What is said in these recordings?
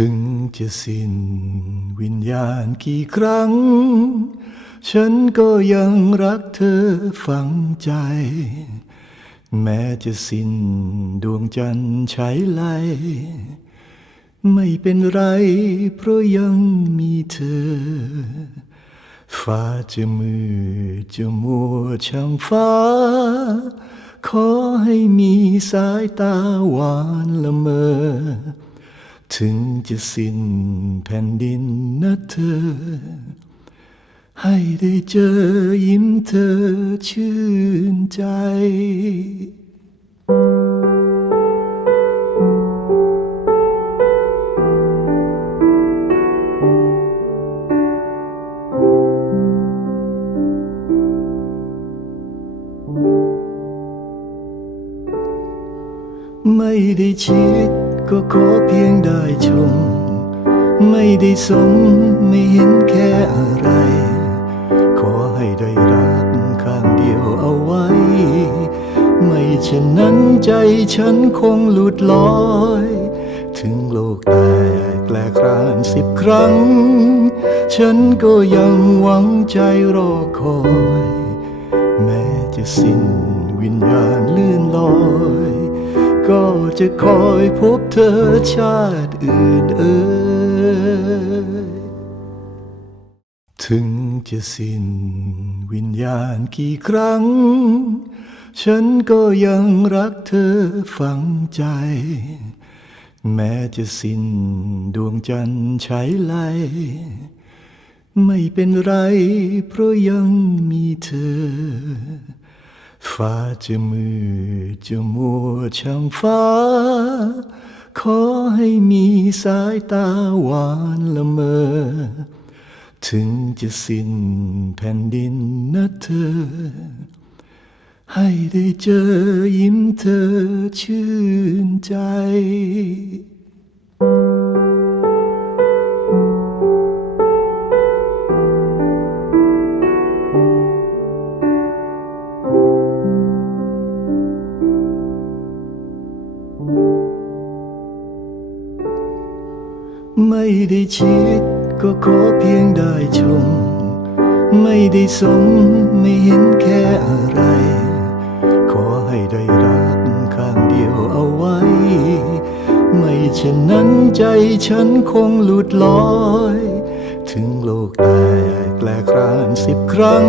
ถึงจะสิ้นวิญญาณกี่ครั้ง ฉันก็ยังรักเธอฝังใจ แม้จะสิ้นดวงจันทร์ใช้ไลไม่เป็นไร เพราะยังมีเธอ ฟ้าจะมืดจะมัวช่างฟ้า ขอให้มีสายตาหวานละเมอ ถึงจะสิ้นแผ่นดินนะเธอ ให้ได้เจอยิ้มเธอชื่นใจ ไม่ได้ชิด ก็ขอเพียงได้ชม ไม่ได้สมไม่เห็นแค่อะไร ขอให้ได้รักข้างเดียวเอาไว้ ไม่เช่นนั้นใจฉันคงหลุดลอย ถึงโลกแตกแหลกรานสิบครั้ง ฉันก็ยังหวังใจรอคอย แม้จะสิ้นวิญญาณเลื่อนลอย ก็จะคอยพบเธอชาติอื่นเอ่ยถึงจะสิ้นวิญญาณกี่ครั้ง ฉันก็ยังรักเธอฝังใจ แม้จะสิ้นดวงจันทร์ใช้ไลไม่เป็นไรเพราะยังมีเธอ ฟ้าจะมืดจะมัวช่างฟ้า ขอให้มีสายตาหวานละเมอ ถึงจะสิ้นแผ่นดินนะเธอ ให้ได้เจอยิ้มเธอชื่นใจ ไม่ได้ชิดก็ขอเพียงได้ชม ไม่ได้สมไม่เห็นแค่อะไร ขอให้ได้รักข้างเดียวเอาไว้ ไม่เช่นนั้นใจฉันคงหลุดลอย ถึงโลกแตกแหลกรานสิบครั้ง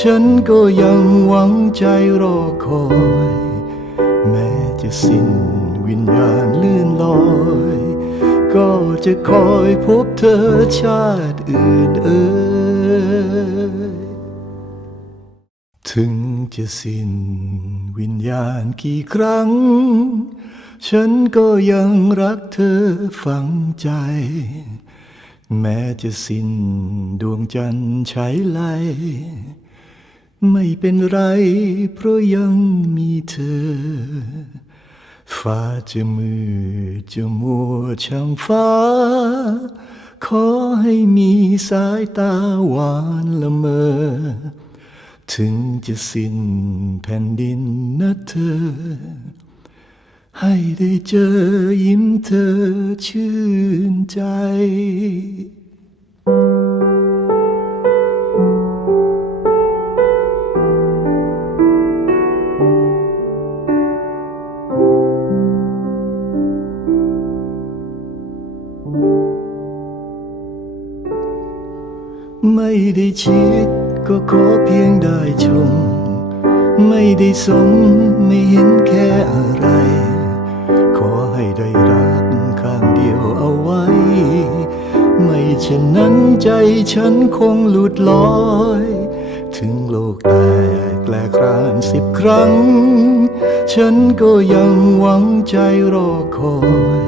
ฉันก็ยังหวังใจรอคอย จะสิ้นวิญญาณเลื่อนลอย ก็จะคอยพบเธอชาติอื่นเอ่ยถึงจะสิ้นวิญญาณกี่ครั้ง ฉันก็ยังรักเธอฝังใจ แม้จะสิ้นดวงจันทร์ใช้ไลไม่เป็นไรเพราะยังมีเธอ ฟ้าจะมืดจะมัวช่างฟ้า ขอให้มีสายตาหวานละเมอ ถึงจะสิ้นแผ่นดินนะเธอ ให้ได้เจอยิ้มเธอชื่นใจ ได้ชิดก็ขอเพียงได้ชม ไม่ได้สมไม่เห็นแค่อะไร ขอให้ได้รักข้างเดียวเอาไว้ ไม่เช่นนั้นใจฉันคงหลุดลอย ถึงโลกแตกแหลกรานสิบครั้ง ฉันก็ยังหวังใจรอคอย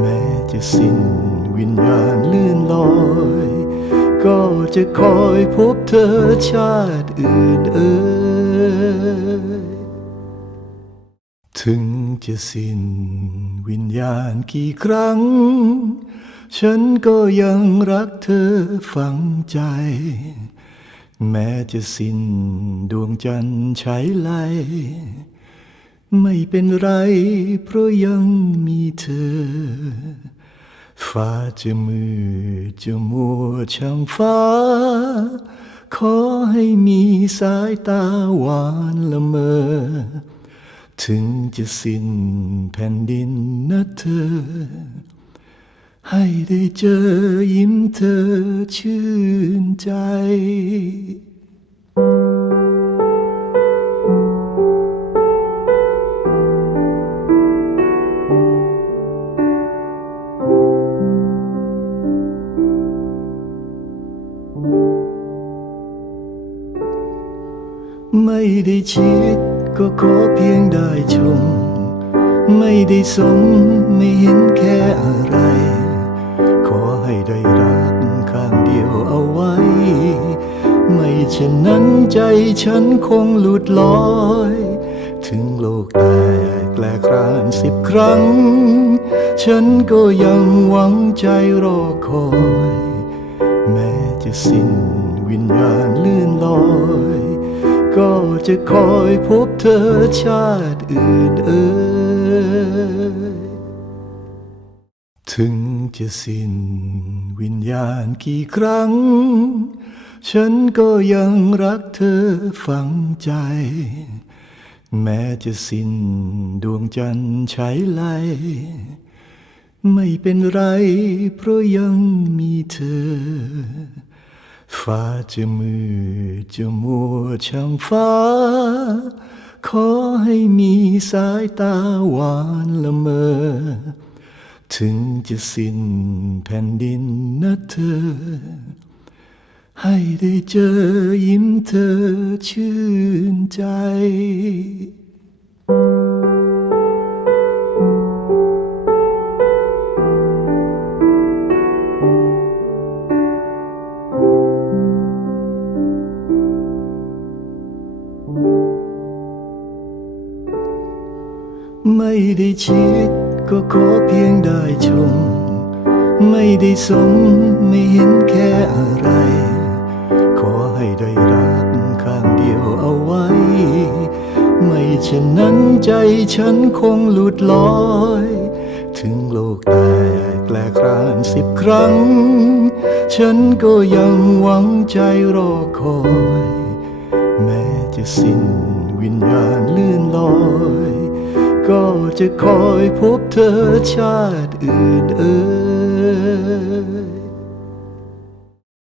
แม้จะสิ้นวิญญาณเลื่อนลอย ก็จะคอยพบเธอชาติอื่นเอ่ยถึงจะสิ้นวิญญาณกี่ครั้ง ฉันก็ยังรักเธอฝังใจ แม้จะสิ้นดวงจันทร์ใช้ไลไม่เป็นไรเพราะยังมีเธอ ฟ้าจะมืดจะมัวช่างฟ้า ขอให้มีสายตาหวานละเมอ ถึงจะสิ้นแผ่นดินนะเธอ ให้ได้เจอยิ้มเธอชื่นใจ ไม่ได้ชิดก็ขอเพียงได้ชม ไม่ได้สมไม่เห็นแค่อะไร ขอให้ได้รักข้างเดียวเอาไว้ ไม่เช่นนั้นใจฉันคงหลุดลอย ถึงโลกแตกแหลกรานสิบครั้ง ฉันก็ยังหวังใจรอคอย แม้จะสิ้นวิญญาณเลื่อนลอย จะคอยพบเธอชาติอื่นเอ่ยถึงจะสิ้นวิญญาณกี่ครั้ง ฉันก็ยังรักเธอฝังใจ แม้จะสิ้นดวงจันทร์ใช้ไลไม่เป็นไรเพราะยังมีเธอ ฟ้าจะมืดจะมัวช่างฟ้า ขอให้มีสายตาหวานละเมอ ถึงจะสิ้นแผ่นดินนะเธอ ให้ได้เจอยิ้มเธอชื่นใจ ไม่ได้ชิดก็ขอเพียงได้ชม ไม่ได้สมไม่เห็นแค่อะไร ขอให้ได้รักข้างเดียวเอาไว้ ไม่เช่นนั้นใจฉันคงหลุดลอย ถึงโลกแตกแหลกรานสิบครั้ง ฉันก็ยังหวังใจรอคอย แม้จะสิ้นวิญญาณเลื่อนลอย ก็จะคอยพบเธอชาติอื่นเอ่ย